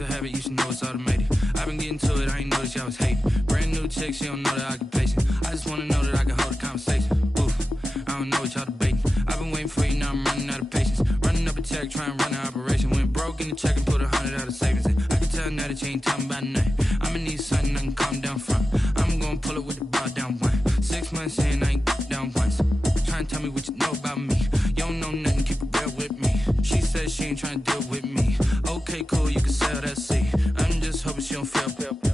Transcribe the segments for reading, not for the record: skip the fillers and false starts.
a habit, you should know it's automated. I've been getting to it, I ain't noticed y'all was hating. Brand new chick, she don't know the occupation. I just wanna know that I can hold a conversation. Oof, I don't know what y'all debating. I've been waiting for you, now I'm running out of patience. Running up a check, trying to run an operation. Went broke in the check and put 100 out of savings in. I can tell now that you ain't talking about nothing. I'ma need something I can calm down from. I'm gonna pull it with the bar down one. 6 months in, I ain't down once. Trying to tell me what you know about me. You don't know nothing, keep it real with me. She said she ain't trying to deal with me. Okay, cool, you can sell that seat. I'm just hoping she don't fail.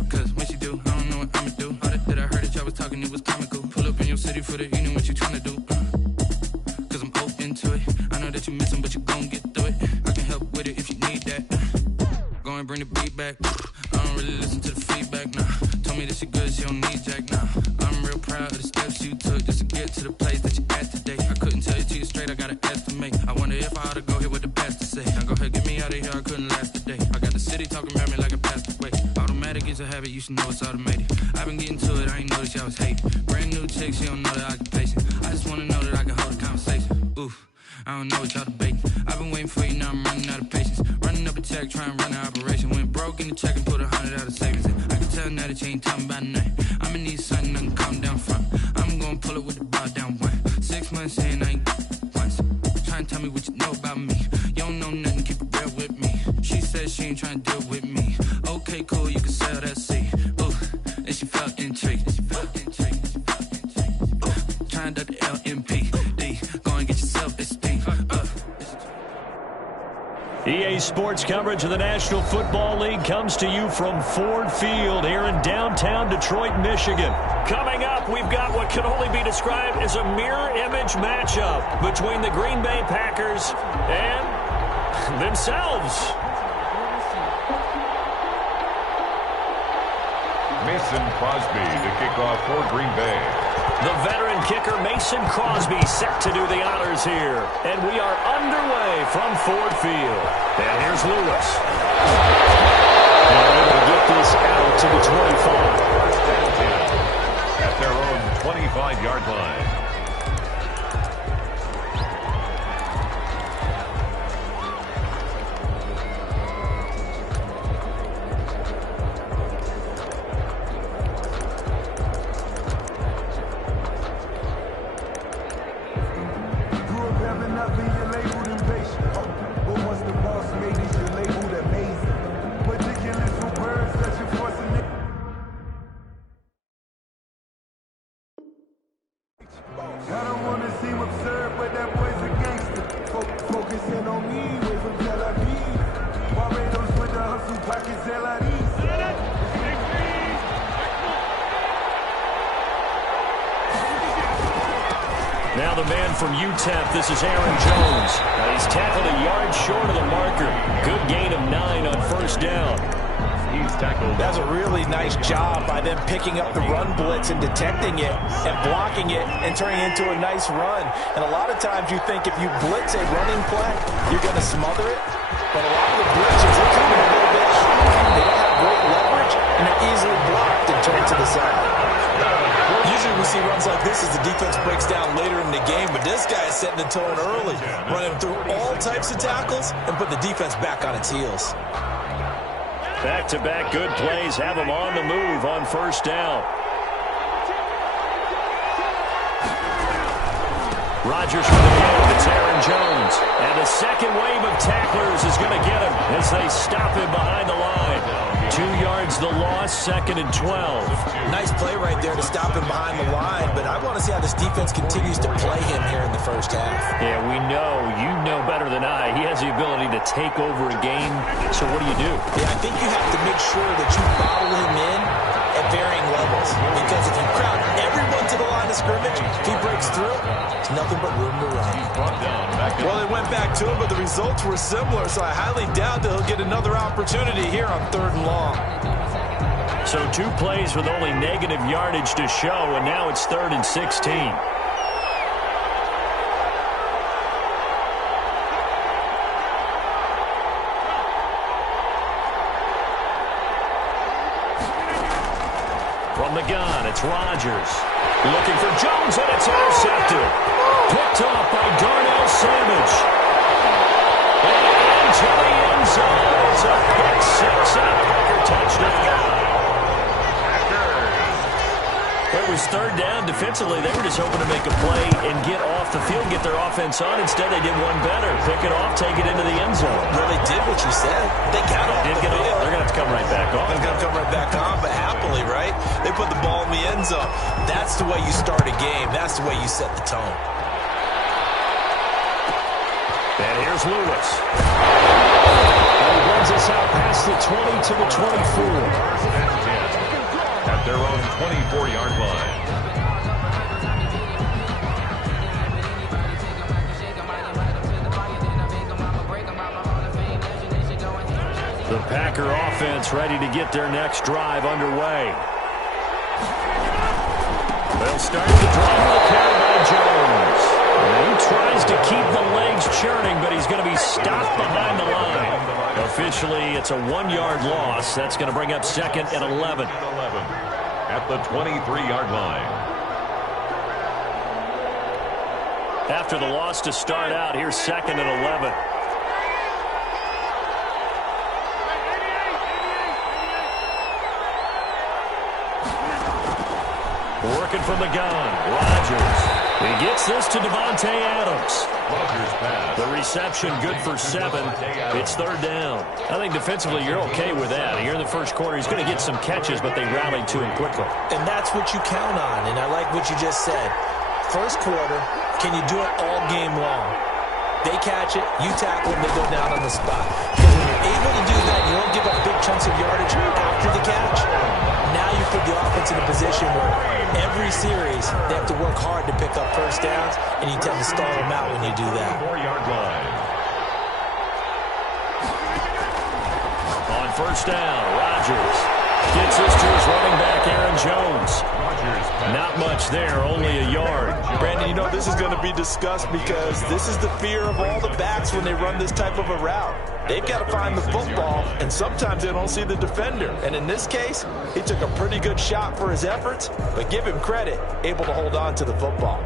Cause when she do, I don't know what I'ma do. All that I heard that y'all was talking, it was comical. Pull up in your city for the evening, what you trying to do? Cause I'm open to it. I know that you missing, but you gon' get through it. I can help with it if you need that. Go and bring the beat back. I don't really listen to the feedback, nah. Told me that she good, she don't need jack, nah. I'm real proud of the steps you took just to get to the place that you at today. I couldn't tell you to you straight, I gotta estimate. I wonder if I ought to go here with the pastor say. Now go ahead, get me out of here, I couldn't last a day. I got the city talking about me like I passed away. Automatic is a habit, you should know it's automated. I've been getting to it, I ain't noticed y'all was hating. Brand new chick, she don't know the occupation. I just wanna know that I can hold a conversation. Oof, I don't know what y'all debating. I've been waiting for you, now I'm running out of patience. Running up a check, trying to run an operation. Went broke in the check and put 100 out of savings in. I can tell now that you ain't talking about nothing. I'ma need something I can calm down from. I'm gonna pull it with the bar down one. 6 months in, I ain't once. Trying to tell me what you know about me. You don't know nothing, keep it real with me. She said she ain't trying to deal with me. Okay, cool, you can sell that seat. Ooh, and she felt intrigued. Trying to the LMPD. Go and get yourself this thing. EA Sports coverage of the National Football League comes to you from Ford Field here in downtown Detroit, Michigan. Coming up, we've got what can only be described as a mirror image matchup between the Green Bay Packers and themselves. Mason Crosby to kick off for Green Bay. The veteran kicker Mason Crosby set to do the honors here. And we are underway from Ford Field. And here's Lewis. They're able to get this out to the 25. At their own 25-yard line. Now the man from UTEP, this is Aaron Jones. He's tackled a yard short of the marker. Good gain of 9 on first down. He's tackled. That's a really nice job by them picking up the run blitz and detecting it and blocking it and turning it into a nice run. And a lot of times you think if you blitz a running play, you're going to smother it. But a lot of the blitzes, they're coming a little bit high. They don't have great leverage, and they're easily blocked and turned to the side. Usually we see runs like this as the defense breaks down later in the game, but this guy is setting the tone early, running through all types of tackles and put the defense back on its heels. Back-to-back good plays have him on the move on first down. Rodgers for the game. It's Aaron Jones. And the second wave of tacklers is going to get him as they stop him behind the line. 2 yards the loss, 2nd and 12. Nice play right there to stop him behind the line, but I want to see how this defense continues to play him here in the first half. Yeah, we know. You know better than I. He has the ability to take over a game. So what do you do? Yeah, I think you have to make sure that you bottle him in at varying levels. Because if you crowd everyone to the line of scrimmage, if he breaks through, it's nothing but room to run. Well, they went back to him, but the results were similar, so I highly doubt that he'll get another opportunity here on 3rd and long. So 2 plays with only negative yardage to show, and now it's 3rd and 16. From the gun, it's Rodgers. Looking for Jones, and it's intercepted. Picked off by Darnell Savage. And into the end zone. It's a pick 6 was third down defensively, they were just hoping to make a play and get off the field, get their offense on. Instead, they did one better. Pick it off, take it into the end zone. Well, they did what you said. They got off the field. They're going to have to come right back on. They're going to come right back on, but happily, right? They put the ball in the end zone. That's the way you start a game. That's the way you set the tone. And here's Lewis. And he brings us out past the 20 to the 24. At their own 24-yard line. The Packer offense ready to get their next drive underway. They'll start the drive with a carry by Jones. And he tries to keep the legs churning, but he's going to be stopped behind the line. Officially, it's a 1-yard loss. That's going to bring up 2nd and 11. At the 23-yard line. After the loss to start out, here's 2nd and 11. Working from the gun, Rodgers. He gets this to Devontae Adams. The reception good for 7. It's third down. I think defensively you're okay with that. Here in the first quarter, he's going to get some catches, but they rallied to him quickly. And that's what you count on, and I like what you just said. First quarter, can you do it all game long? They catch it, you tackle them, they go down on the spot. Because when you're able to do that, you don't give up big chunks of yardage after the catch. Now you put the offense in a position where every series they have to work hard to pick up first downs, and you tend to stall them out when you do that. 4-yard line. On first down, Rodgers gets this to his running back, Aaron Jones. Not much there, only a yard. Brandon, you know this is going to be discussed because this is the fear of all the backs when they run this type of a route. They've got to find the football, and sometimes they don't see the defender. And in this case, he took a pretty good shot for his efforts, but give him credit, able to hold on to the football.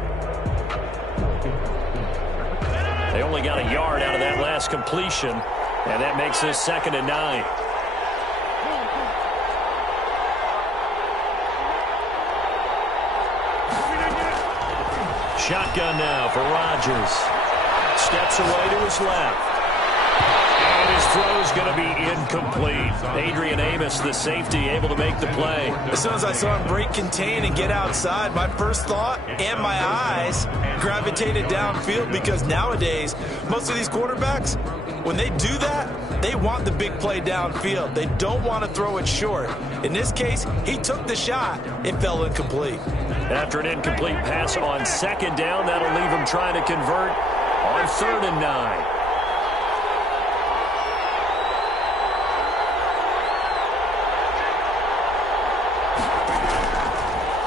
They only got a yard out of that last completion, and that makes this 2nd and 9. Shotgun now for Rodgers. Steps away to his left. And his throw is going to be incomplete. Adrian Amos, the safety, able to make the play. As soon as I saw him break contain and get outside, my first thought and my eyes gravitated downfield because nowadays, most of these quarterbacks, when they do that, they want the big play downfield. They don't want to throw it short. In this case, he took the shot. It fell incomplete. After an incomplete pass on 2nd down, that'll leave him trying to convert on 3rd and 9.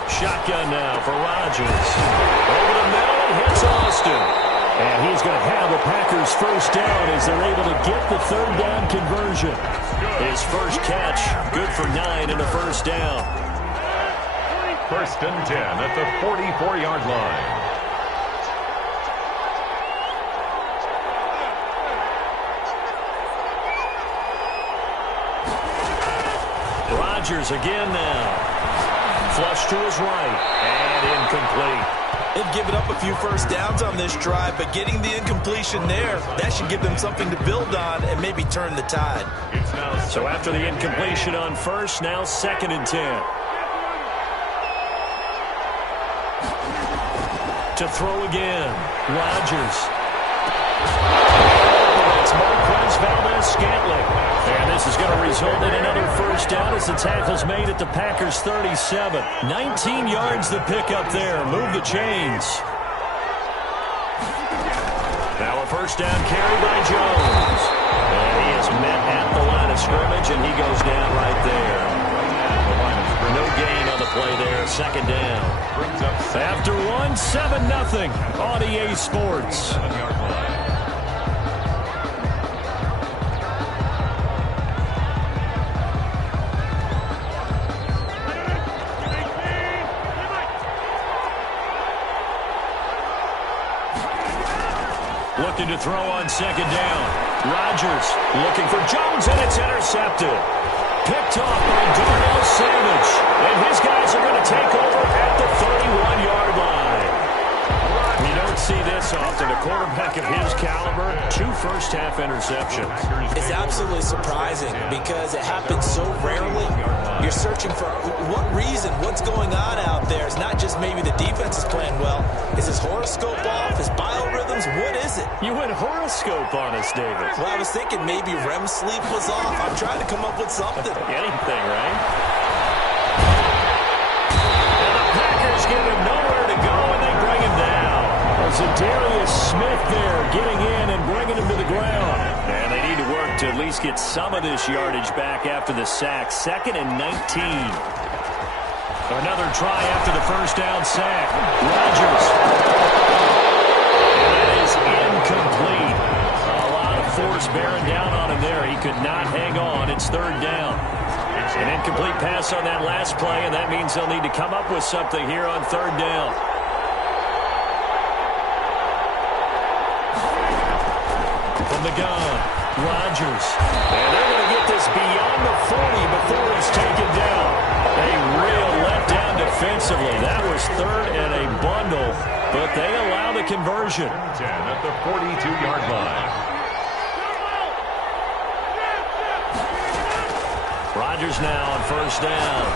Shotgun now for Rodgers. Over the middle, hits Austin. And he's going to have the Packers first down as they're able to get the 3rd down conversion. His first catch, good for 9 and a first down. 1st and 10 at the 44-yard line. Rodgers again now. Flush to his right, and incomplete. They've given up a few first downs on this drive, but getting the incompletion there, that should give them something to build on and maybe turn the tide. So after the incompletion on first, now 2nd and 10. To throw again, Rodgers. That's Marquez Valdez-Scantling. And this is going to result in another first down as the tackle's made at the Packers' 37. 19 yards the pickup there. Move the chains. Now a first down carry by Jones. And he is met at the line of scrimmage, and he goes down right there. No gain on the play there. 2nd down. After 1, 7-0 on EA Sports. Looking to throw on 2nd down. Rodgers looking for Jones, and it's intercepted. Picked off by Darnell Savage. And his guys are going to take over at the 31-yard line. You don't see this often. A quarterback of his caliber, 2 first-half interceptions. It's absolutely surprising because it happens so rarely. You're searching for what reason, what's going on out there. It's not just maybe the defense is playing well. Is his horoscope off? His biorhythms? What is it? You went horoscope on us, David. Well, I was thinking maybe REM sleep was off. I'm trying to come up with something. Anything, right? And the Packers give him nowhere to go, and they bring him down. Zadarius Smith there getting in and bringing him to the ground. And they need to work to at least get some of this yardage back after the sack. 2nd and 19. Another try after the first down sack. Rodgers. And that is incomplete. A lot of force bearing down on him there. He could not hang on. It's 3rd down. An incomplete pass on that last play, and that means they'll need to come up with something here on 3rd down. From the gun, Rodgers. And they're going to get this beyond the 40 before he's taken down. A real letdown defensively. That was 3rd and a bundle, but they allow the conversion. 10 at the 42-yard line. Rodgers now on 1st down.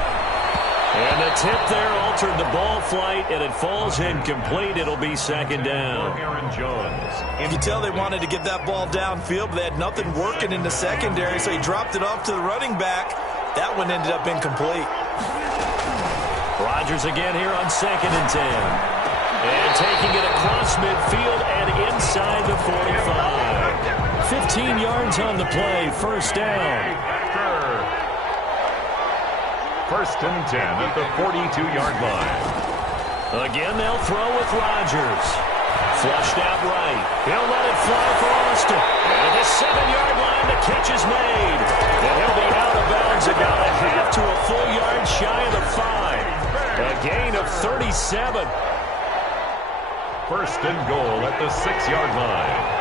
And the tip there altered the ball flight, and it falls incomplete. It'll be 2nd down. Aaron Jones. You can tell they wanted to get that ball downfield, but they had nothing working in the secondary, so he dropped it off to the running back. That one ended up incomplete. Rodgers again here on 2nd and 10. And taking it across midfield and inside the 45. 15 yards on the play, 1st down. 1st and 10 at the 42-yard line. Again, they'll throw with Rodgers. Flushed out right. He'll let it fly for Austin. And the 7-yard line, the catch is made. And he'll be out of bounds about a half to a full yard shy of the 5. A gain of 37. 1st and goal at the 6-yard line.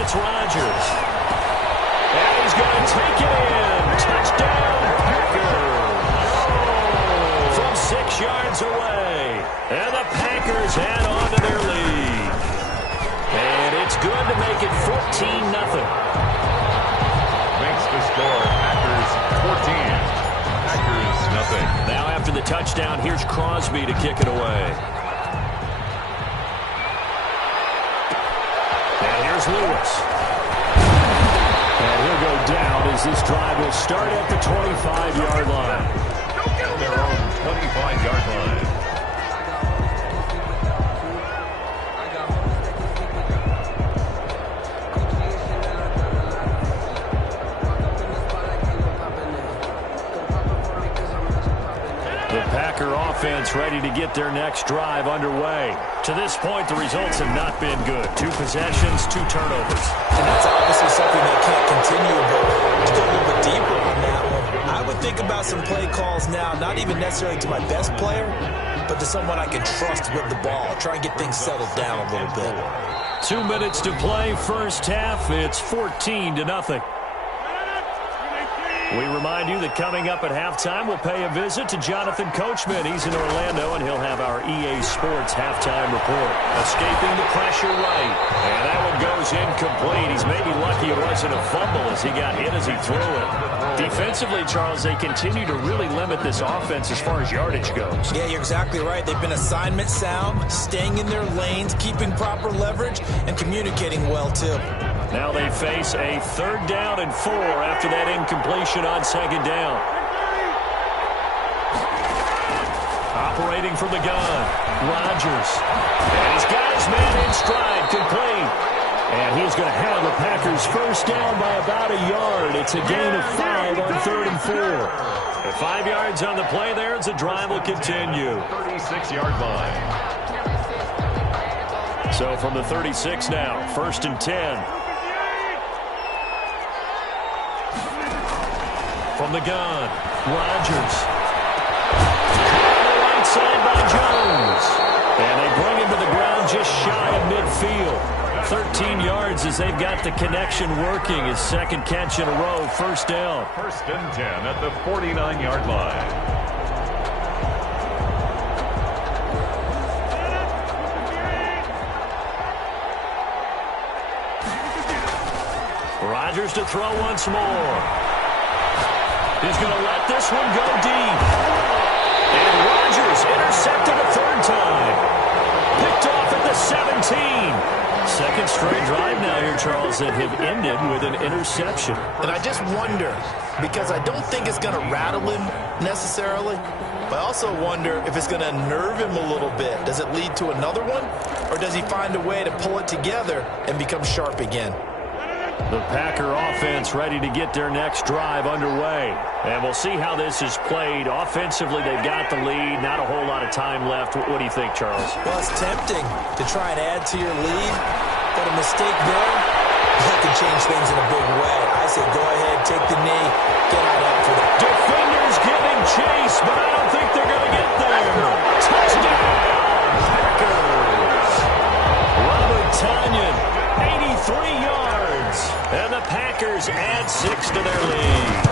It's Rodgers. And he's going to take it in. Touchdown, Packers. From 6 yards away. And the Packers add on to their lead. And it's good to make it 14-0. Makes the score Packers 14. Packers nothing. Now after the touchdown, here's Crosby to kick it away. Lewis. And he'll go down as this drive will start at the 25-yard line. Their own 25-yard line. The Packer offense ready to get their next drive underway. To this point, the results have not been good. 2 possessions, 2 turnovers. And that's obviously something they can't continue, but to go a little bit deeper on that one, I would think about some play calls now, not even necessarily to my best player, but to someone I can trust with the ball. Try and get things settled down a little bit. 2 minutes to play, first half. It's 14-0. We remind you that coming up at halftime, we'll pay a visit to Jonathan Coachman. He's in Orlando, and he'll have our EA Sports halftime report. Escaping the pressure right. And that one goes incomplete. He's maybe lucky it wasn't a fumble as he got hit as he threw it. Defensively, Charles, they continue to really limit this offense as far as yardage goes. Yeah, you're exactly right. They've been assignment sound, staying in their lanes, keeping proper leverage, and communicating well, too. Now they face a 3rd down and 4 after that incompletion on 2nd down. Operating from the gun, Rodgers. And he's got his man in stride, complete. And he's going to have the Packers first down by about a yard. It's a gain of 5 on 3rd and 4. At 5 yards on the play there as the drive will continue. 36-yard line. So from the 36 now, 1st and 10. From the gun, Rodgers inside by Jones. And they bring him to the ground just shy of midfield. 13 yards as they've got the connection working. His second catch in a row, first down. First and 10 at the 49-yard line. Rodgers to throw once more. He's going to let this one go deep. And Rodgers intercepted a third time. Picked off at the 17. Second straight drive now here, Charles, that have ended with an interception. And I just wonder, because I don't think it's going to rattle him necessarily, but I also wonder if it's going to nerve him a little bit. Does it lead to another one? Or does he find a way to pull it together and become sharp again? The Packer offense ready to get their next drive underway. And we'll see how this is played. Offensively, they've got the lead. Not a whole lot of time left. What do you think, Charles? Well, it's tempting to try and add to your lead, but a mistake there, that can change things in a big way. I say go ahead, take the knee, get out after that. Defenders giving chase, but I don't think they're going to get there. Touchdown, Packers. Robert Tonyan, 83 yards. And the Packers add 6 to their lead.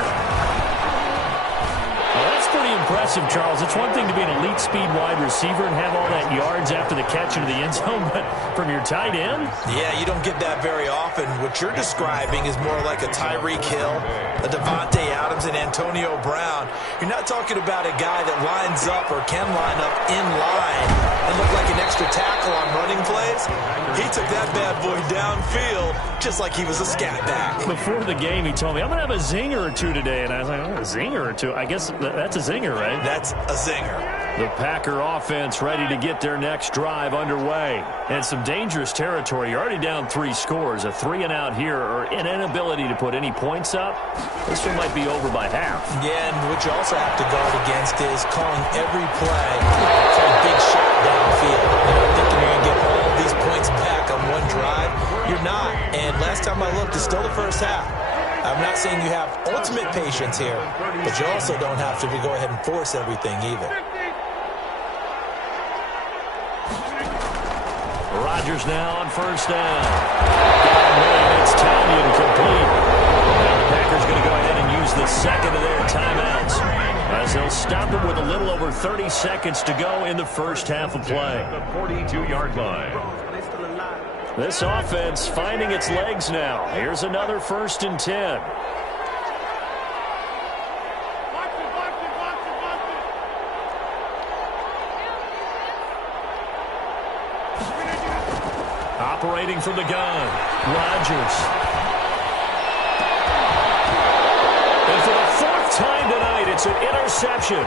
Well, that's pretty impressive, Charles. It's one thing to be an elite speed wide receiver and have all that yards after the catch into the end zone, but from your tight end? Yeah, you don't get that very often. What you're describing is more like a Tyreek Hill, a Devontae Adams, and Antonio Brown. You're not talking about a guy that lines up or can line up in line and look like an extra tackle on running plays. He took that bad boy downfield just like he was a scat back. Before the game, he told me, I'm going to have a zinger or two today. And I was like, oh, a zinger or two? I guess that's a zinger, right? That's a zinger. The Packer offense ready to get their next drive underway. And some dangerous territory. You're already down 3 scores. A 3-and-out here or an inability to put any points up. This one might be over by half. Yeah, and what you also have to guard against is calling every play for a big shot downfield. Thinking you're going to get all these points back on one drive. You're not. And last time I looked, it's still the first half. I'm not saying you have ultimate patience here, but you also don't have to go ahead and force everything either. Rodgers now on first down. It's Tonyan complete. And the Packers going to go ahead and use the second of their timeouts as they'll stop it with a little over 30 seconds to go in the first half of play. The 42-yard line. This offense finding its legs now. Here's another first and 10. Operating from the gun, Rodgers. And for the 4th time tonight, it's an interception.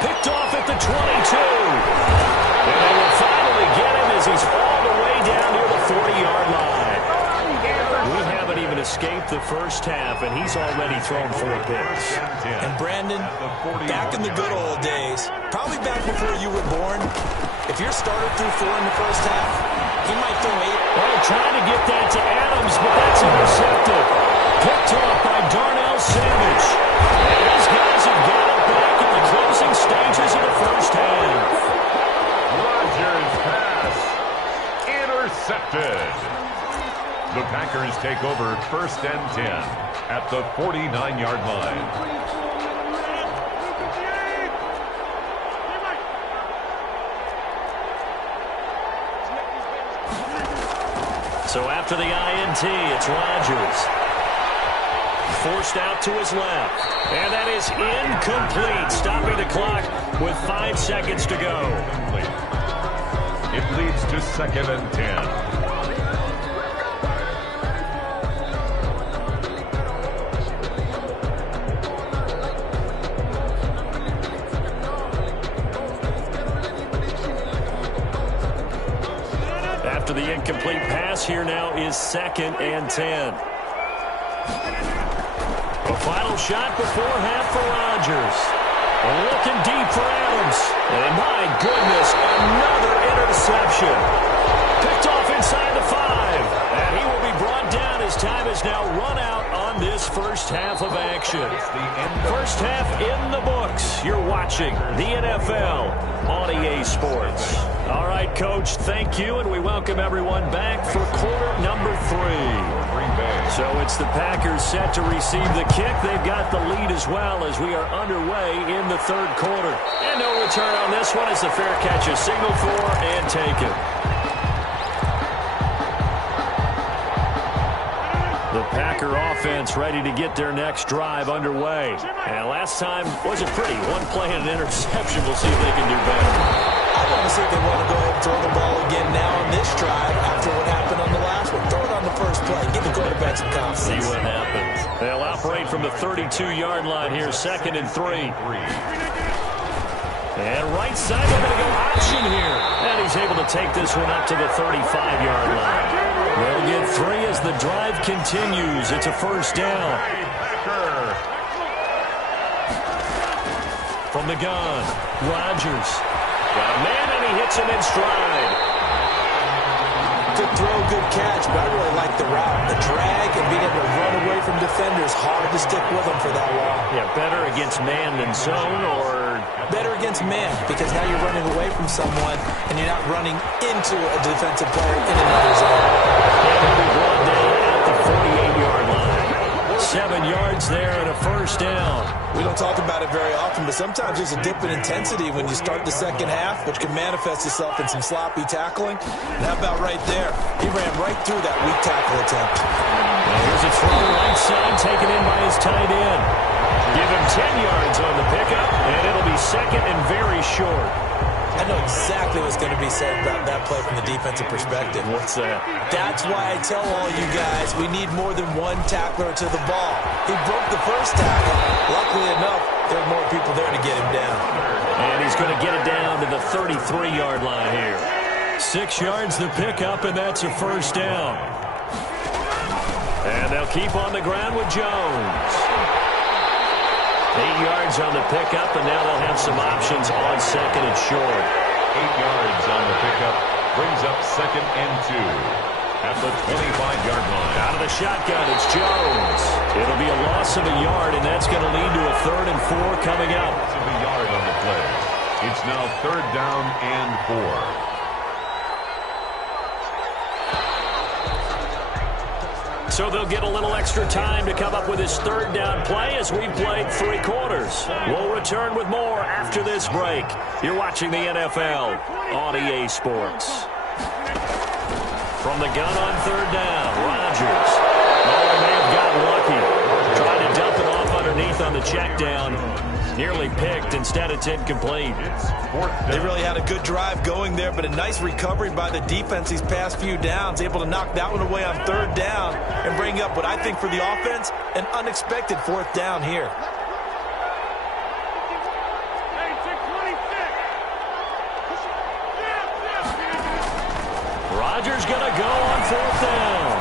Picked off at the 22. And they will finally get him as he's all the way down near the 40-yard line. We haven't even escaped the first half, and he's already thrown 4 picks. And Brandon, back in the good old days, probably back before you were born, if your starter threw 4 in the first half, he might throw 8. Oh, trying to get that to Adams, but that's intercepted. Picked off by Darnell Savage. And these guys have got it back in the closing stages of the first half. Rodgers pass intercepted. The Packers take over first and 10 at the 49-yard line. So after the INT, it's Rodgers. Forced out to his left. And that is incomplete, stopping the clock with 5 seconds to go. It leads to 2nd and 10. After the incomplete pass, here now is 2nd and 10. A final shot before half for Rodgers. Looking deep for Adams. And my goodness, another interception. Picked off inside the 5. And he will be brought down as as time is now run out on this first half of action. First half in the books. You're watching the NFL on EA Sports. All right, Coach, thank you, and we welcome everyone back for quarter number 3. So it's the Packers set to receive the kick. They've got the lead as well as we are underway in the third quarter. And no return on this one as the fair catch is signaled for and taken. The Packer offense ready to get their next drive underway. And last time wasn't pretty. One play and an interception. We'll see if they can do better. I want to see if they want to go ahead and throw the ball again now on this drive after what happened on the last one. Throw it on the first play. Give the quarterback some confidence. See what happens. They'll operate from the 32-yard line here, 2nd and 3. And right side, they're going to go option here. And he's able to take this one up to the 35-yard line. They'll get 3 as the drive continues. It's a first down. From the gun, Rodgers. Got a man, and he hits him in stride. Good throw, good catch, but I really like the route. The drag and being able to run away from defenders, hard to stick with them for that long. Yeah, better against man than zone, or? Better against man, because now you're running away from someone, and you're not running into a defensive player in another zone. And he'll be brought down at the 48-yard line. 7 yards there and a first down. We don't talk about it very often, but sometimes there's a dip in intensity when you start the second half, which can manifest itself in some sloppy tackling. And how about right there? He ran right through that weak tackle attempt. Well, here's a throw right side taken in by his tight end. Give him 10 yards on the pickup, and it'll be 2nd and very short. I know exactly what's going to be said about that play from the defensive perspective. What's that? That's why I tell all you guys we need more than one tackler to the ball. He broke the first tackle. Luckily enough, there are more people there to get him down. And he's going to get it down to the 33-yard line here. 6 yards the pickup, and that's a first down. And they'll keep on the ground with Jones. 8 yards on the pickup, and now they'll have some options on 2nd and short. 8 yards on the pickup brings up 2nd and 2 at the 25-yard line. Out of the shotgun, it's Jones. It'll be a loss of a yard, and that's going to lead to a 3rd and 4 coming up. Loss of a yard on the play. It's now 3rd down and 4. So they'll get a little extra time to come up with his 3rd down play as we've played 3 quarters. We'll return with more after this break. You're watching the NFL on EA Sports. From the gun on 3rd down, Rodgers. Oh, they may have gotten lucky. Tried to dump it off underneath on the check down. Nearly picked. Instead, it's incomplete. They really had a good drive going there, but a nice recovery by the defense these past few downs. Able to knock that one away on 3rd down and bring up what I think for the offense, an unexpected 4th down here. Rodgers going to go on 4th down.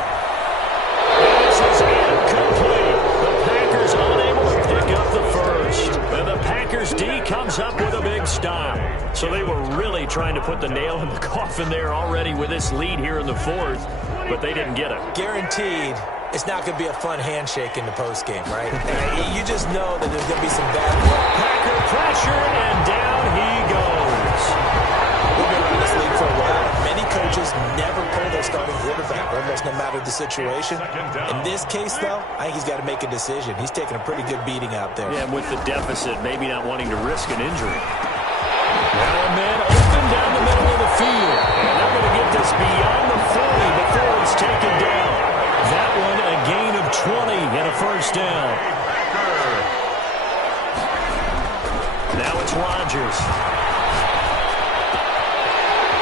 This is incomplete. The Packers unable to pick up the first. And the Packers D comes up with a big stop. So they were really trying to put the nail in the coffin there already with this lead here in the 4th, but they didn't get it. Guaranteed, it's not going to be a fun handshake in the postgame, right? You just know that there's going to be some bad luck. Packer pressure, and down he goes. We've been around this league for a while. Many coaches never pull their starting quarterback, almost no matter the situation. In this case, though, I think he's got to make a decision. He's taking a pretty good beating out there. Yeah, with the deficit, maybe not wanting to risk an injury. Now a man open down the middle of the field. And they're going to get this beyond the 40 before it's taken down. That one a gain of 20 and a first down. Now it's Rodgers.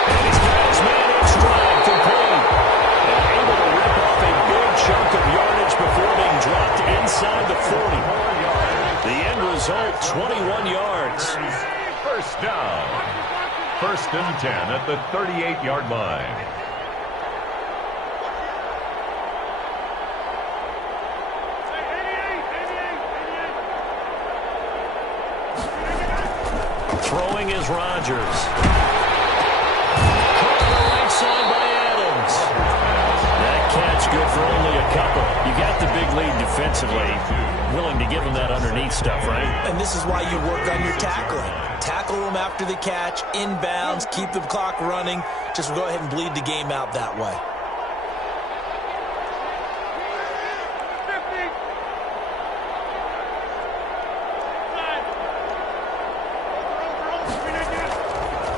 And he's got his man in stride, complete. And able to rip off a big chunk of yardage before being dropped inside the 40. The end result, 21 yards. First down. 1st and 10 at the 38-yard line. Throwing is Rodgers. Caught on the right side by Adams. That catch good for for only a couple. You got the big lead defensively. Willing to give them that underneath stuff, right? And this is why you work on your tackling. Tackle them after the catch, inbounds, keep the clock running. Just go ahead and bleed the game out that way.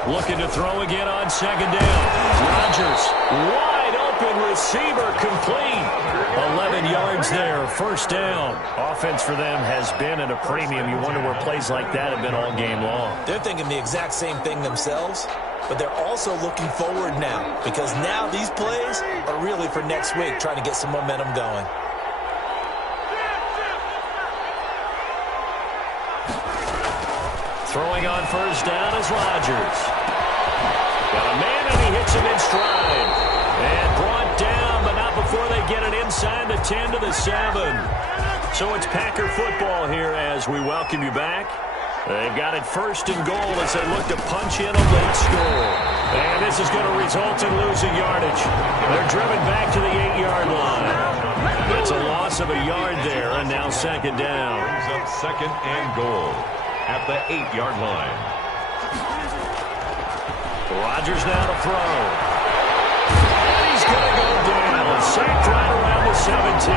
Looking to throw again on second down. Rodgers, wide open receiver, complete. 11 yards there, first down. Offense for them has been at a premium. You wonder where plays like that have been all game long. They're thinking the exact same thing themselves, but they're also looking forward now, because now these plays are really for next week, trying to get some momentum going. Throwing on first down is Rodgers. Got a man, and he hits him in stride. And brought down, but not before they get it inside the 10 to the 7. So it's Packer football here as we welcome you back. They've got it first and goal as they look to punch in a late score. And this is going to result in losing yardage. They're driven back to the 8-yard line. It's a loss of a yard there, and now second down. Brings up second and goal at the 8-yard line. Rodgers now to throw. And he's going to go down. Sacked right around the 17.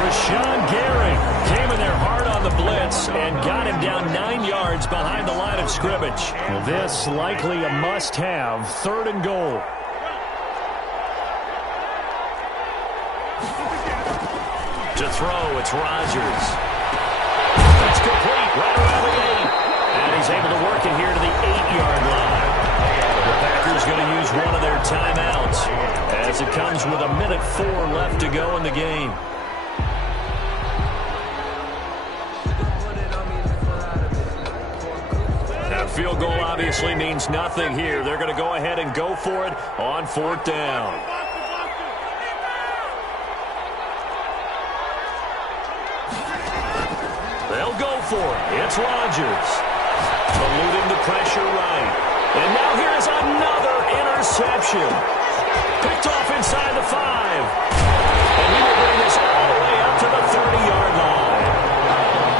Rashawn Gary came in there hard on the blitz and got him down 9 yards behind the line of scrimmage. This likely a must-have, third and goal. To throw, it's Rodgers. That's complete right around the 8. And he's able to work it here to the 8-yard line. The Packers going to use one of their timeouts as it comes with 1:04 left to go in the game. That field goal obviously means nothing here. They're going to go ahead and go for it on fourth down. They'll go for it. It's Rodgers. Eluding the pressure right. And now here's another interception. Picked off inside the 5. And he will bring this all the way up to the 30-yard line.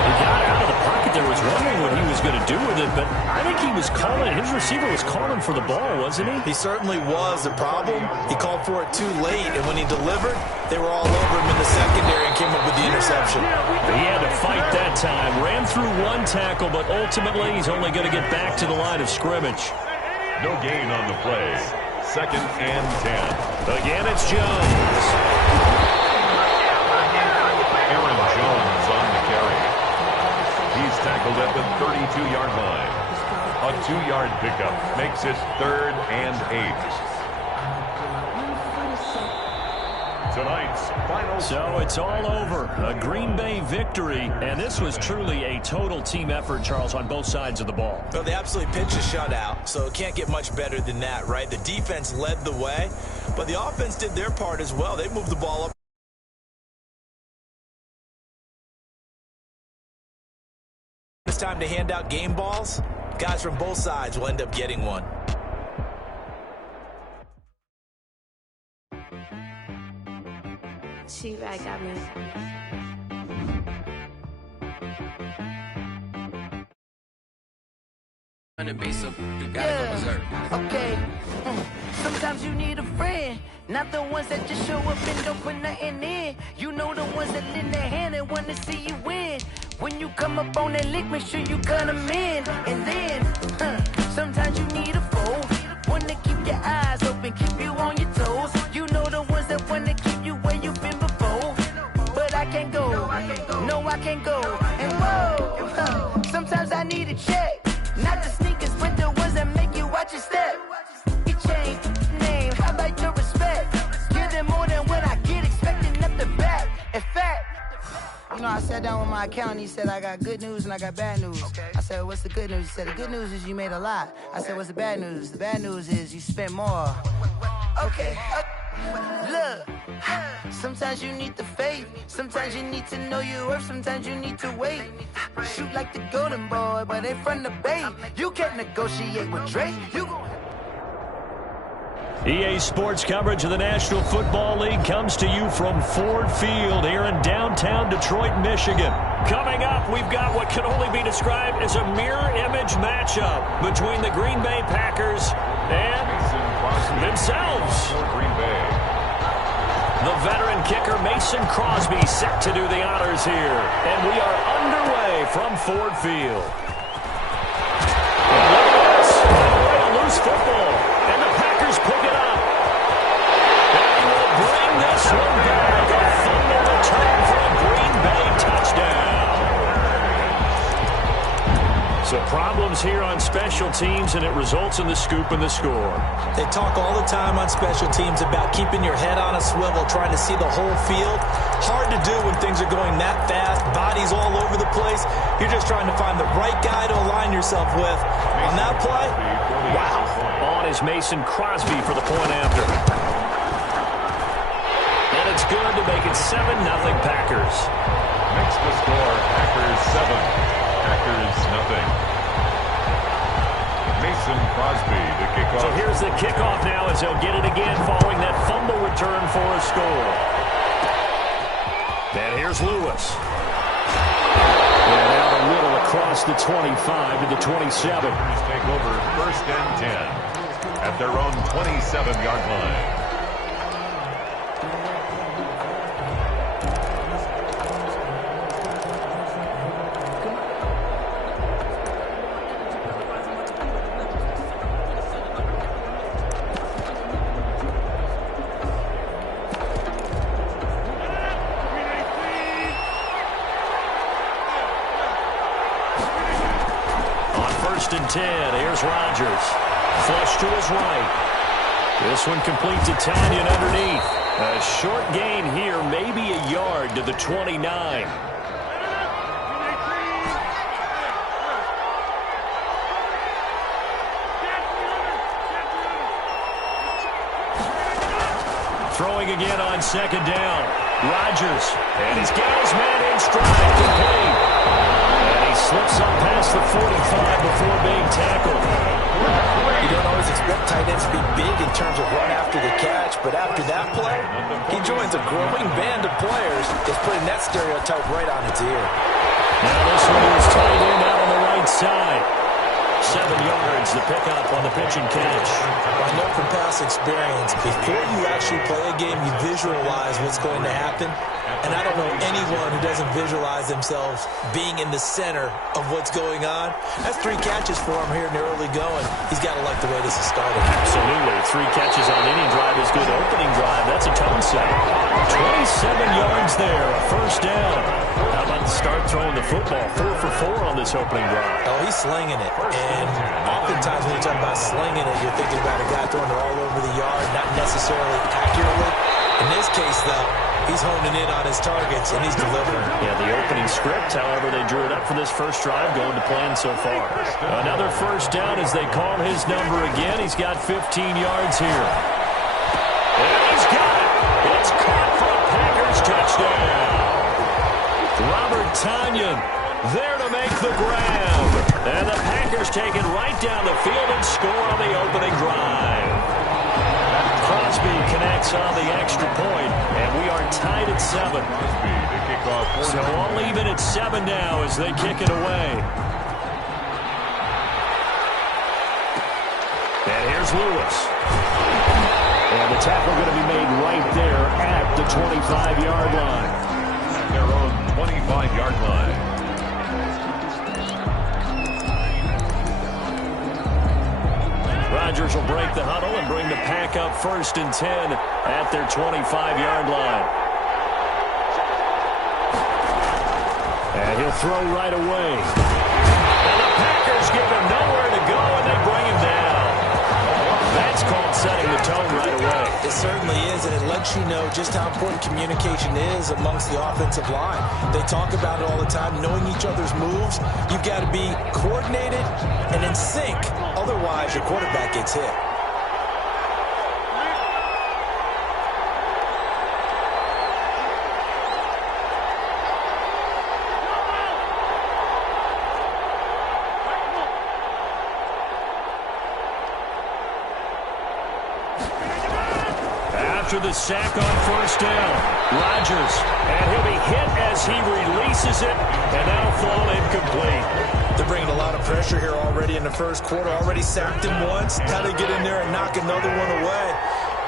He got out of the pocket there, was wondering what he was going to do with it, but I think he was calling, his receiver was calling for the ball, wasn't he? He certainly was. The problem, he called for it too late, and when he delivered, they were all over him in the secondary and came up with the interception. He had to fight that time. Ran through one tackle, but ultimately he's only going to get back to the line of scrimmage. No gain on the play. Second and 10. Again, it's Jones. Aaron Jones on the carry. He's tackled at the 32-yard line. A 2-yard pickup makes it third and 8. Tonight's final. So it's all over. A Green Bay victory, and this was truly a total team effort, Charles, on both sides of the ball. Well, they absolutely pitched a shutout, so it can't get much better than that, right? The defense led the way, but the offense did their part as well. They moved the ball up. It's time to hand out game balls. Guys from both sides will end up getting one. She right got me. Okay. Sometimes you need a friend, not the ones that just show up and don't put nothing in. You know the ones that lend their hand and want to see you win. When you come up on that lick, make sure you cut them in. And then, sometimes you need a foe, one to keep your eyes open, keep you on your toes. You know the ones that want to keep you where you've been before. But I can't go, no I can't go. And whoa, sometimes I need a check. Not the sneakers, but the ones that make you watch your step. You change name, how about your respect? Give them more than what I get, expecting up the back. In fact, you know, I sat down with my accountant. He said, I got good news and I got bad news. Okay. I said, what's the good news? He said, the good news is you made a lot. I said, what's the bad news? The bad news is you spent more. Okay. Look, sometimes you need the faith. Sometimes you need to know your worth. Sometimes you need to wait. Shoot like the golden boy, but they from the Bay. You can't negotiate with Drake. You EA Sports coverage of the National Football League comes to you from Ford Field here in downtown Detroit, Michigan. Coming up, we've got what can only be described as a mirror image matchup between the Green Bay Packers and themselves. The veteran kicker Mason Crosby set to do the honors here. And we are underway from Ford Field. And look at this. A loose football. And the Packers pick it up. And he will bring this one back. A fumble return for a Green Bay touchdown. So problems here on special teams, and it results in the scoop and the score. They talk all the time on special teams about keeping your head on a swivel, trying to see the whole field. Hard to do when things are going that fast, bodies all over the place. You're just trying to find the right guy to align yourself with. On that play, wow. On is Mason Crosby for the point after. And it's good to make it 7-0 Packers. Makes the score Packers 7. Packers nothing. Mason Crosby to kick off. So here's the kickoff now as they'll get it again following that fumble return for a score. And here's Lewis. And out a little across the 25 to the 27. Take over 1st and 10 at their own 27-yard line. And 10. Here's Rodgers. Flush to his right. This one complete to Tanyan underneath. A short gain here, maybe a yard to the 29. Throwing again on 2nd down. Rodgers. And he's got his man in stride. Complete. Slips up past the 45 before being tackled. You don't always expect tight ends to be big in terms of run after the catch, but after that play, he joins a growing band of players that's putting that stereotype right on its ear. Now this one is tight end out on the right side. 7 yards, the pickup on the pitch and catch. I know from past experience, before you actually play a game, you visualize what's going to happen. And I don't know anyone who doesn't visualize themselves being in the center of what's going on. That's 3 catches for him here in the early going. He's got to like the way this is starting. Absolutely. 3 catches on any drive is good. Opening drive, that's a tone set. 27 yards there, a 1st down. How about start throwing the football? 4 for 4 on this opening drive. Oh, he's slinging it. And oftentimes when you talk about slinging it, you're thinking about a guy throwing it all over the yard, not necessarily accurately. In this case, though, he's honing in on his targets, and he's delivering. Yeah, the opening script, however, they drew it up for this first drive, going to plan so far. Another 1st down as they call his number again. He's got 15 yards here. And he's got it. It's caught for a Packers touchdown. Robert Tanyan there to make the grab. And the Packers take it right down the field and score on the opening drive. Crosby connects on the extra point, and we are tied at 7. So all even at 7 now as they kick it away. And here's Lewis. And the tackle going to be made right there at the 25-yard line. Their own 25-yard line. Rodgers will break the huddle and bring the pack up 1st and 10 at their 25-yard line. And he'll throw right away. And the Packers give him nowhere to go, and they bring him down. That's called setting the tone right away. It certainly is, and it lets you know just how important communication is amongst the offensive line. They talk about it all the time, knowing each other's moves. You've got to be coordinated and in sync. Otherwise, your quarterback gets hit. after the sack on first down. Rodgers, and he'll be hit as he releases it, and that'll fall incomplete. They're bringing a lot of pressure here already in the first quarter. Already sacked him once. Now they get in there and knock another one away.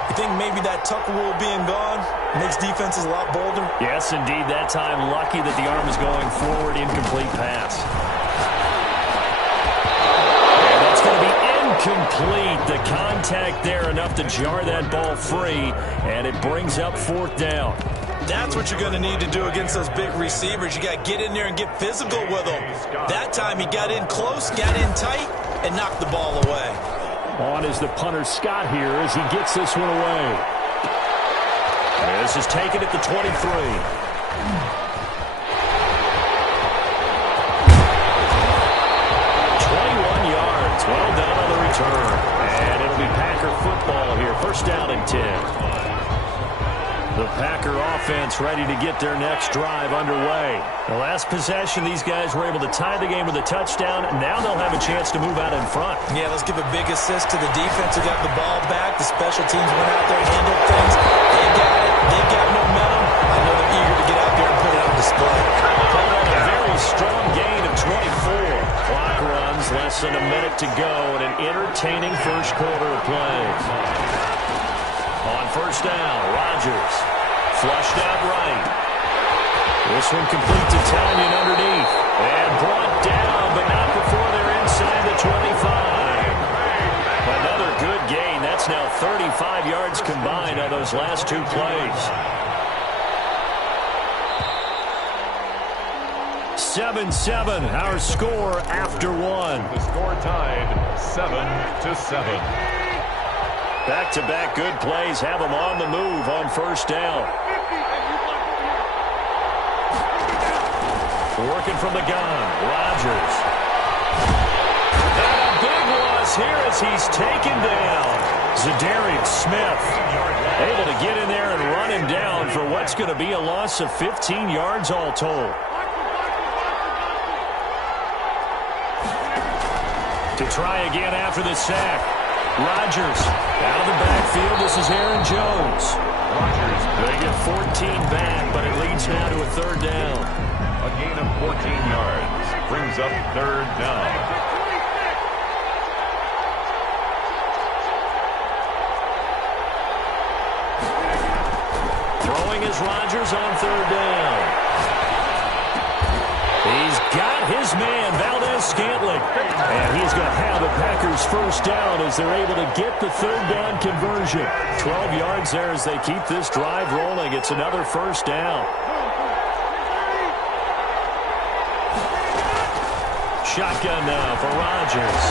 You think maybe that Tucker rule being gone makes defenses a lot bolder? Yes, indeed. That time, lucky that the arm is going forward. Incomplete pass. And that's going to be incomplete. The contact there enough to jar that ball free, and it brings up fourth down. That's what you're going to need to do against those big receivers. You got to get in there and get physical with them. That time he got in close, got in tight, and knocked the ball away. On is the punter, Scott, here as he gets this one away. This is taken at the 23. 21 yards. Well done on the return. And it'll be Packer football here. First down and 10. The Packer offense ready to get their next drive underway. The last possession, these guys were able to tie the game with a touchdown. Now they'll have a chance to move out in front. Yeah, let's give a big assist to the defense who got the ball back. The special teams went out there and handled things. They got it. They got momentum. I know they're eager to get out there and put it on display. A very strong gain of 24. Clock runs, less than a minute to go, and an entertaining first quarter of play. On first down, Rodgers flushed out right. This one complete to Tanyan underneath. And brought down, but not before they're inside the 25. Another good gain. That's now 35 yards combined on those last two plays. 7-7, our score after one. The score tied 7-7. Back-to-back good plays have them on the move on first down. Working from the gun, Rodgers. And a big loss here as he's taken down. Zadarius Smith able to get in there and run him down for what's going to be a loss of 15 yards all told. To try again after the sack. Rodgers out of the backfield. This is Aaron Jones. Rodgers. They get 14 back, but it leads now to a third down. A gain of 14 yards brings up third down. Throwing is Rodgers on third down. He's got his man, Valdez-Scantling. And he's going to have the Packers first down as they're able to get the third down conversion. 12 yards there as they keep this drive rolling. It's another first down. Shotgun now for Rodgers.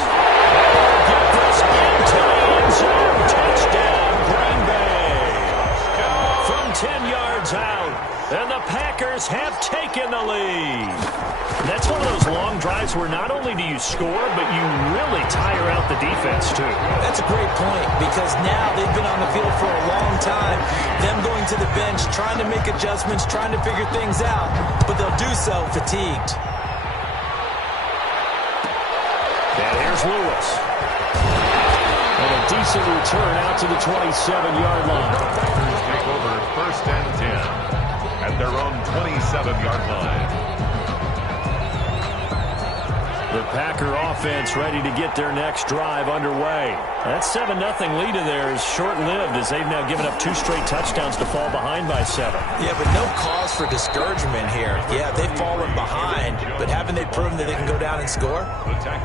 Get this into the end zone. Touchdown, Green Bay. From 10 yards out. And the Packers have taken the lead. That's one of those long drives where not only do you score, but you really tire out the defense, too. That's a great point because now they've been on the field for a long time. Them going to the bench, trying to make adjustments, trying to figure things out, but they'll do so fatigued. And here's Lewis. And a decent return out to the 27-yard line. Packers take over first and 10 at their own 27-yard line. The Packer offense ready to get their next drive underway. That 7-0 lead of theirs short-lived as they've now given up 2 straight touchdowns to fall behind by 7. Yeah, but no cause for discouragement here. Yeah, they've fallen behind, but haven't they proven that they can go down and score?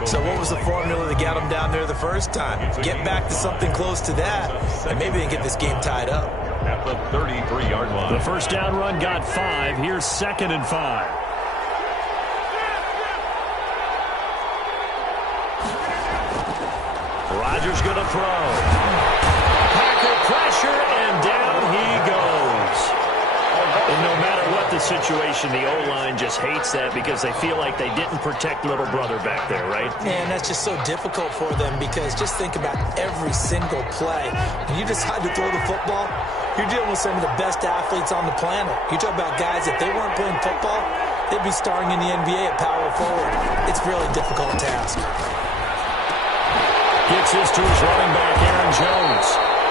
So what was the formula that got them down there the first time? Get back to something close to that, and maybe they can get this game tied up. At the 33-yard line. The first down run got 5. Here's 2nd and 5. Rodgers going to throw. Packer pressure, and down he goes. And no matter what the situation, the O-line just hates that because they feel like they didn't protect little brother back there, right? And that's just so difficult for them because just think about every single play. When you decide to throw the football, you're dealing with some of the best athletes on the planet. You talk about guys, if they weren't playing football, they'd be starring in the NBA at power forward. It's a really difficult task. Gets this to his running back, Aaron Jones.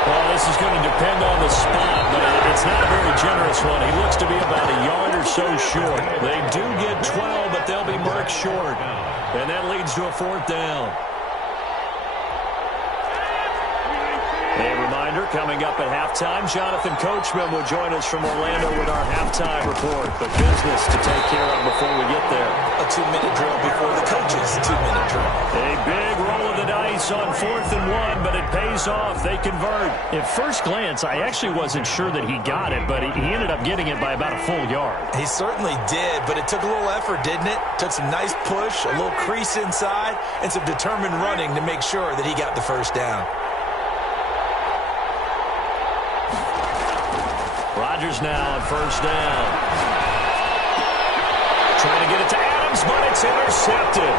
Well, this is going to depend on the spot, but it's not a very generous one. He looks to be about a yard or so short. They do get 12, but they'll be marked short. And that leads to a 4th down. A reminder, coming up at halftime, Jonathan Coachman will join us from Orlando with our halftime report. But business to take care of before we get there. A 2-minute drill before the coach's 2-minute drill. A big roll of the dice on 4th and 1, but it pays off. They convert. At first glance, I actually wasn't sure that he got it, but he ended up getting it by about a full yard. He certainly did, but it took a little effort, didn't it? Took some nice push, a little crease inside, and some determined running to make sure that he got the first down. Rodgers now on 1st down. Trying to get it to Adams, but it's intercepted.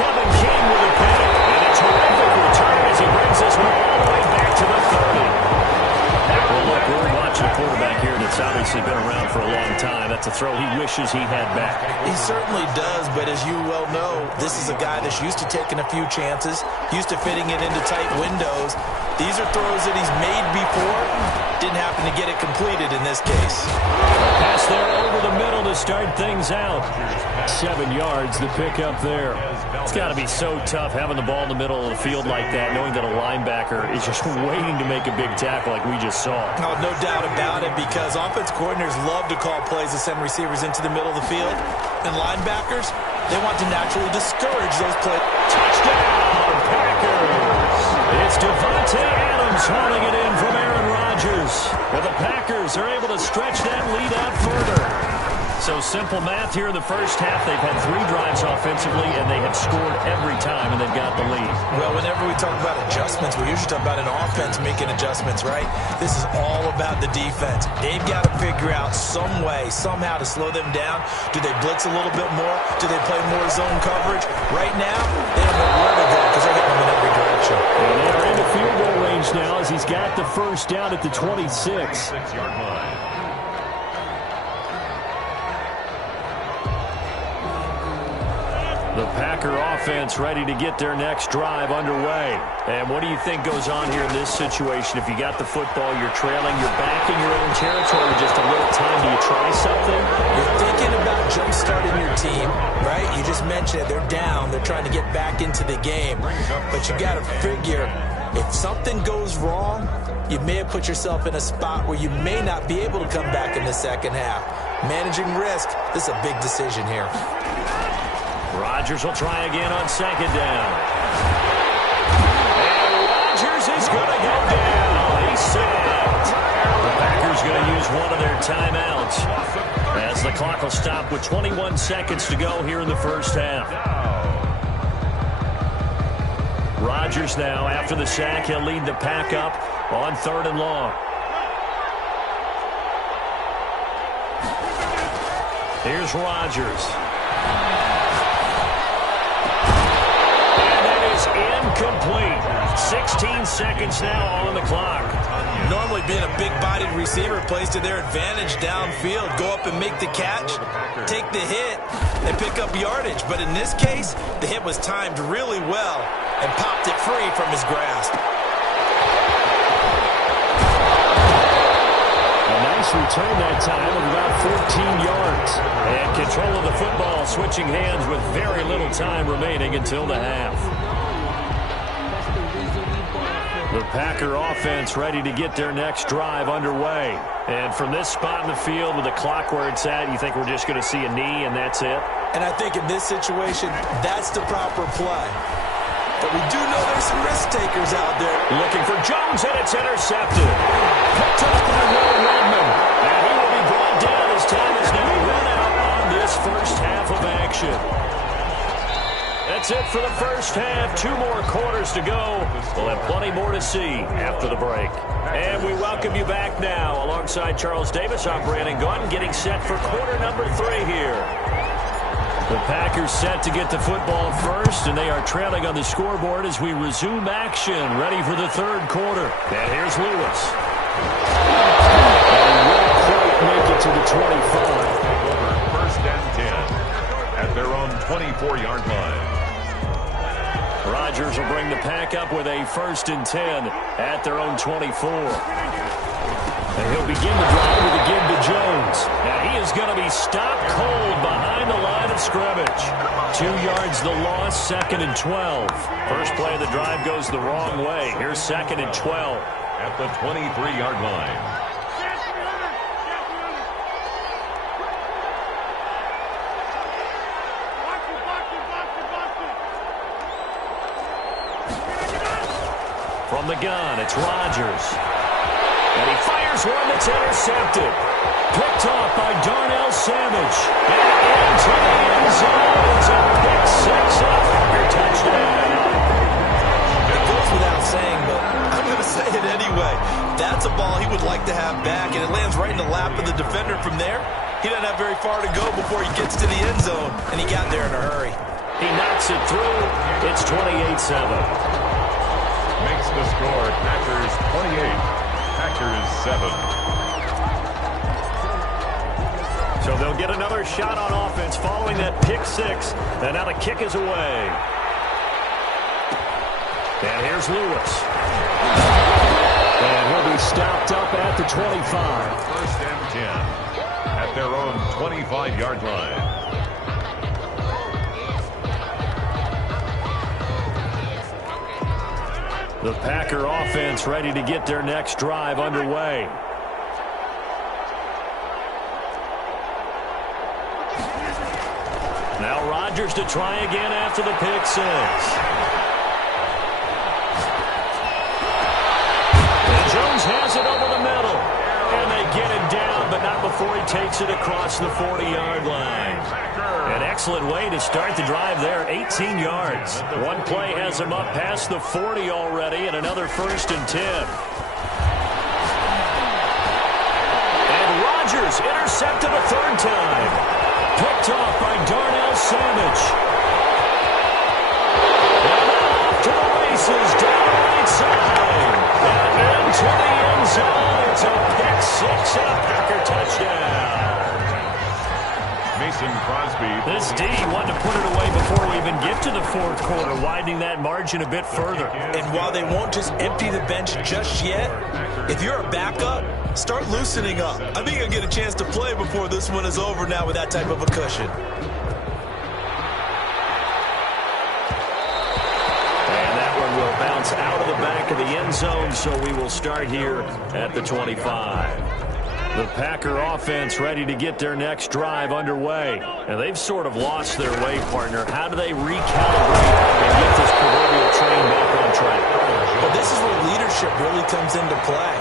Kevin King with a pick, and a terrific return as he brings this one all the way back to the 30. Well, look, we're watching a quarterback here that's obviously been around for a long time. That's a throw he wishes he had back. He certainly does, but as you well know, this is a guy that's used to taking a few chances, used to fitting it into tight windows. These are throws that he's made before. Didn't happen to get it completed in this case. Pass there over the middle to start things out. 7 yards, the pickup there. It's got to be so tough having the ball in the middle of the field like that, knowing that a linebacker is just waiting to make a big tackle like we just saw. Oh, no doubt about it, because offense coordinators love to call plays to send receivers into the middle of the field. And linebackers, they want to naturally discourage those plays. Touchdown, Packers! It's Devontae Adams hauling it in from Aaron Rodgers. But the Packers are able to stretch that lead out further. So simple math here in the first half. They've had 3 drives offensively, and they have scored every time, and they've got the lead. Well, whenever we talk about adjustments, we usually talk about an offense making adjustments, right? This is all about the defense. They've got to figure out some way, somehow to slow them down. Do they blitz a little bit more? Do they play more zone coverage? Right now, they don't know where to go because they're hitting them in every direction. And they are into field goal range now as he's got the first down at the 26. 6-yard line. The Packer offense ready to get their next drive underway. And what do you think goes on here in this situation? If you got the football, you're trailing, you're back in your own territory with just a little time. Do you try something? You're thinking about jump-starting your team, right? You just mentioned it. They're down. They're trying to get back into the game. But you got to figure, if something goes wrong, you may have put yourself in a spot where you may not be able to come back in the second half. Managing risk, this is a big decision here. Rodgers will try again on 2nd down. And Rodgers is going to go down. He's sacked. The Packers going to use one of their timeouts as the clock will stop with 21 seconds to go here in the first half. Rodgers now, after the sack, he'll lead the pack up on 3rd and long. Here's Rodgers. Incomplete. 16 seconds now on the clock. Normally being a big-bodied receiver plays to their advantage downfield. Go up and make the catch, take the hit, and pick up yardage. But in this case, the hit was timed really well and popped it free from his grasp. A nice return that time of about 14 yards. And control of the football switching hands with very little time remaining until the half. The Packer offense ready to get their next drive underway. And from this spot in the field with the clock where it's at, you think we're just going to see a knee and that's it? And I think in this situation, that's the proper play. But we do know there's some risk takers out there. Looking for Jones, and it's intercepted. Picked up by Will Redmond. And he will be brought down as time is now run out on this first half of action. That's it for the first half. 2 more quarters to go. We'll have plenty more to see after the break. And we welcome you back now. Alongside Charles Davis, I'm Brandon Gunn, getting set for quarter number 3 here. The Packers set to get the football first, and they are trailing on the scoreboard as we resume action, ready for the 3rd quarter. And here's Lewis. And will quite make it to the 25. First and 10 at their own 24-yard line. Rodgers will bring the pack up with a 1st and 10 at their own 24. And he'll begin the drive with a give to Jones. Now he is going to be stopped cold behind the line of scrimmage. 2 yards the loss, 2nd and 12. First play of the drive goes the wrong way. Here's 2nd and 12. At the 23-yard line. From the gun, it's Rodgers. And he fires one that's intercepted. Picked off by Darnell Savage. And into the end zone. It's a pick six. A Packer touchdown. It goes without saying, but I'm going to say it anyway. That's a ball he would like to have back, and it lands right in the lap of the defender from there. He doesn't have very far to go before he gets to the end zone, and he got there in a hurry. He knocks it through. It's 28-7. Makes the score Packers 28, Packers 7. So they'll get another shot on offense following that pick six. And now the kick is away. And here's Lewis. And he'll be stopped up at the 25. 1st and 10 at their own 25-yard line. The Packer offense ready to get their next drive underway. Now Rodgers to try again after the pick six. And Jones has it over the middle. And they get him down, but not before he takes it across the 40-yard line. An excellent way to start the drive there, 18 yards. One play has him up past the 40 already, and another 1st and 10. And Rodgers intercepted a 3rd time. Picked off by Darnell Savage. And off to the races, down the right side. And into the end zone. It's a pick six and a Packer touchdown. Mason Crosby. This D wanted to put it away before we even get to the 4th quarter, widening that margin a bit further. And while they won't just empty the bench just yet, if you're a backup, start loosening up. I think you'll get a chance to play before this one is over now with that type of a cushion. And that one will bounce out of the back of the end zone, so we will start here at the 25. The Packer offense ready to get their next drive underway. And they've sort of lost their way, partner. How do they recalibrate and get this proverbial train back on track? Well, this is where leadership really comes into play.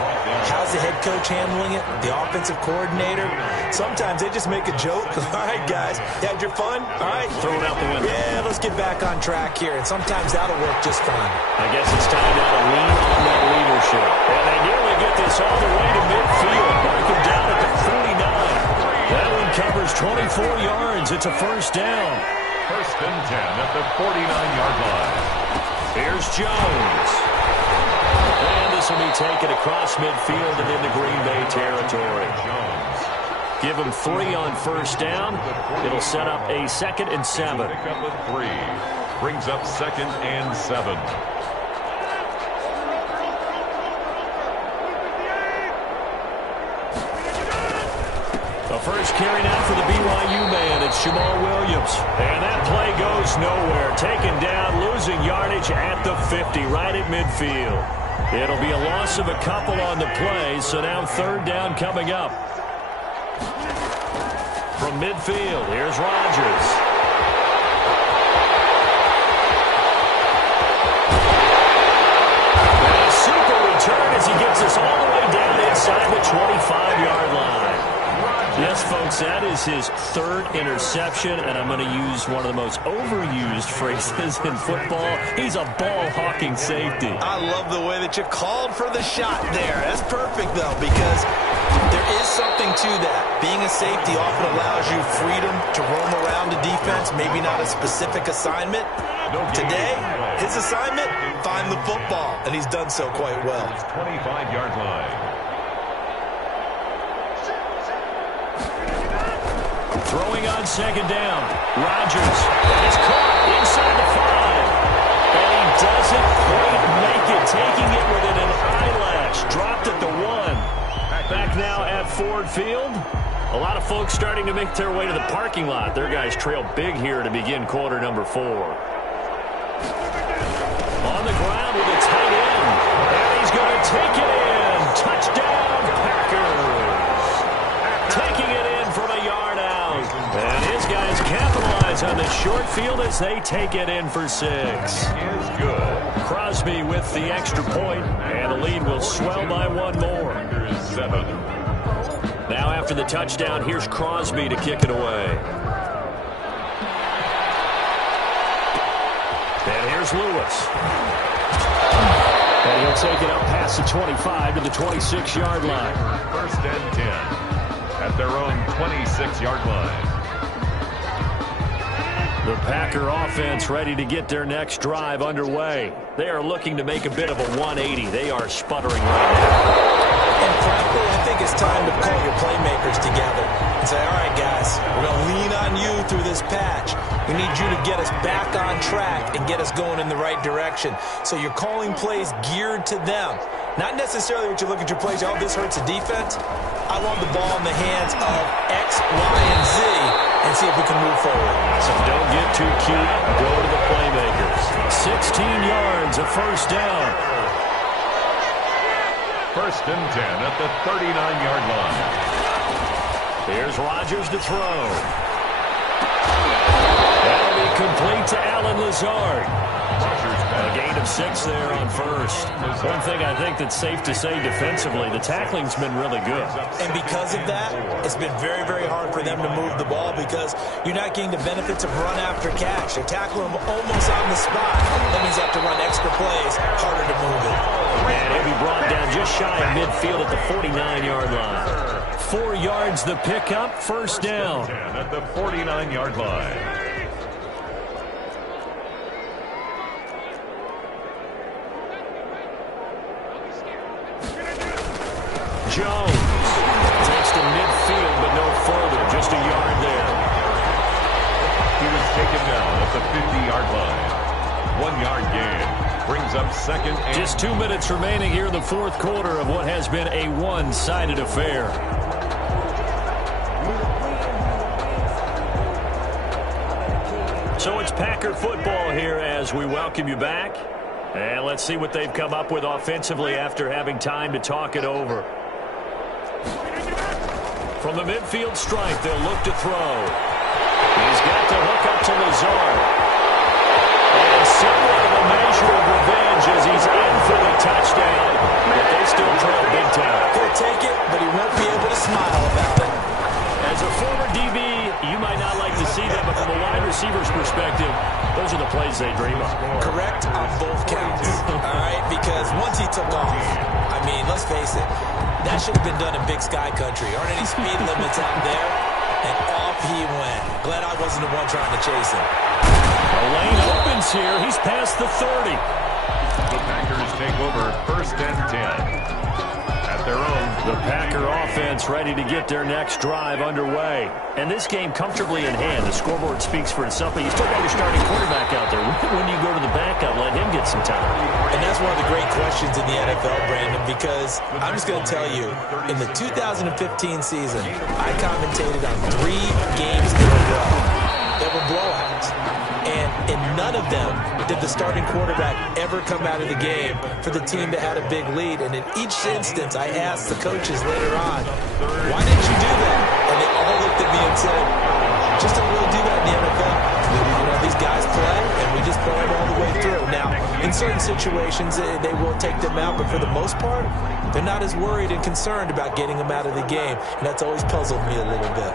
How's the head coach handling it? The offensive coordinator? Sometimes they just make a joke. All right, guys, you had your fun? All right. Throw it out the window. Yeah, let's get back on track here. And sometimes that'll work just fine. I guess it's time now to lean on that leadership. And they nearly get this all the way to midfield. Mark him down at the 49. That one covers 24 yards. It's a 1st down. 1st and 10 at the 49-yard line. Here's Jones. And this will be taken across midfield and into Green Bay territory. Give him 3 on 1st down. It'll set up a 2nd and 7. Pick up a 3. Brings up 2nd and 7. The first carry now for the BYU man. It's Jamal Williams. And that play goes nowhere. Taken down, losing yardage at the 50, right at midfield. It'll be a loss of a couple on the play, so now 3rd down coming up. From midfield, here's Rodgers. And a super return as he gets us all the way down inside the 25-yard line. Yes, folks, that is his 3rd interception, and I'm going to use one of the most overused phrases in football. He's a ball-hawking safety. I love the way that you called for the shot there. That's perfect, though, because there is something to that. Being a safety often allows you freedom to roam around the defense, maybe not a specific assignment. Today, his assignment, find the football, and he's done so quite well. 25-yard line. Throwing on 2nd down. Rodgers is caught inside the 5. And he doesn't quite make it, taking it within an eyelash. Dropped at the 1. Back now at Ford Field. A lot of folks starting to make their way to the parking lot. Their guys trail big here to begin quarter number 4. On the ground with a tight end. And he's going to take it in. Touchdown, Packers. Taking it in from a yard out. And his guys capitalize on the short field as they take it in for 6. Is good. Crosby with the extra point, and the lead will swell by 1 more. 7. Now after the touchdown, here's Crosby to kick it away. And here's Lewis. And he'll take it up past the 25 to the 26-yard line. 1st and 10 at their own 26-yard line. The Packer offense ready to get their next drive underway. They are looking to make a bit of a 180. They are sputtering right now. And frankly, I think it's time to call your playmakers together and say, all right, guys, we're going to lean on you through this patch. We need you to get us back on track and get us going in the right direction. So you're calling plays geared to them. Not necessarily what you look at your plays, oh, this hurts the defense. I want the ball in the hands of X, Y, and Z and see if we can move forward. So don't get too cute. Go to the playmakers. 16 yards, a first down. 1st and 10 at the 39-yard line. Here's Rodgers to throw. That'll be complete to Allen Lazard. A gain of 6 there on first. One thing I think that's safe to say defensively, the tackling's been really good. And because of that, it's been very, very hard for them to move the ball because you're not getting the benefits of run after catch. They're tackling them almost on the spot. That means you have to run extra plays, harder to move it. And he'll be brought down just shy of midfield at the 49-yard line. 4 yards the pickup, first down. At the 49-yard line. Jones takes to midfield, but no further, just a yard there. He was taken down at the 50-yard line. 1 yard gain. Brings up 2nd and... Just 2 minutes remaining here in the 4th quarter of what has been a one-sided affair. So it's Packer football here as we welcome you back. And let's see what they've come up with offensively after having time to talk it over. From the midfield stripe, they'll look to throw. He's got to hook up to Lazard. And somewhat of a measure of revenge as he's in for the touchdown. But they still trail big time. He'll take it, but he won't be able to smile about it. As a former DB, you might not like to see that, but from a wide receiver's perspective, those are the plays they dream of. Correct on both counts. All right, because once he took off, I mean, let's face it, that should have been done in Big Sky Country. Aren't any speed limits out there? And off he went. Glad I wasn't the one trying to chase him. A lane opens here. He's past the 30. The Packers take over 1st and 10. At their own. The Packer offense ready to get their next drive underway. And this game comfortably in hand. The scoreboard speaks for itself, but you still got your starting quarterback out there. When do you go to the backup, let him get some time? And that's one of the great questions in the NFL, Brandon, because I'm just going to tell you, in the 2015 season, I commentated on 3 games in a row. They were blowouts. And in none of them did the starting quarterback ever come out of the game for the team that had a big lead. And in each instance, I asked the coaches later on, why didn't you do that? And they all looked at me and said, just don't really do that in the NFL. You know, these guys play, and we just play them all the way through. Now, in certain situations, they will take them out, but for the most part, they're not as worried and concerned about getting them out of the game. And that's always puzzled me a little bit.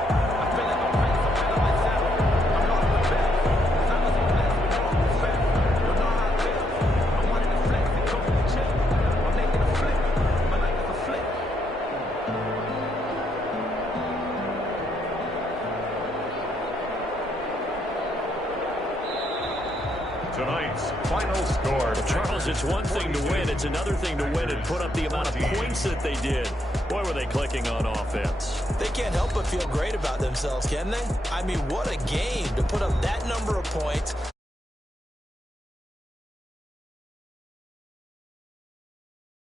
Tonight's final score. Charles, it's one thing to win. It's another thing to win and put up the amount of points that they did. Boy, were they clicking on offense. They can't help but feel great about themselves, can they? I mean, what a game to put up that number of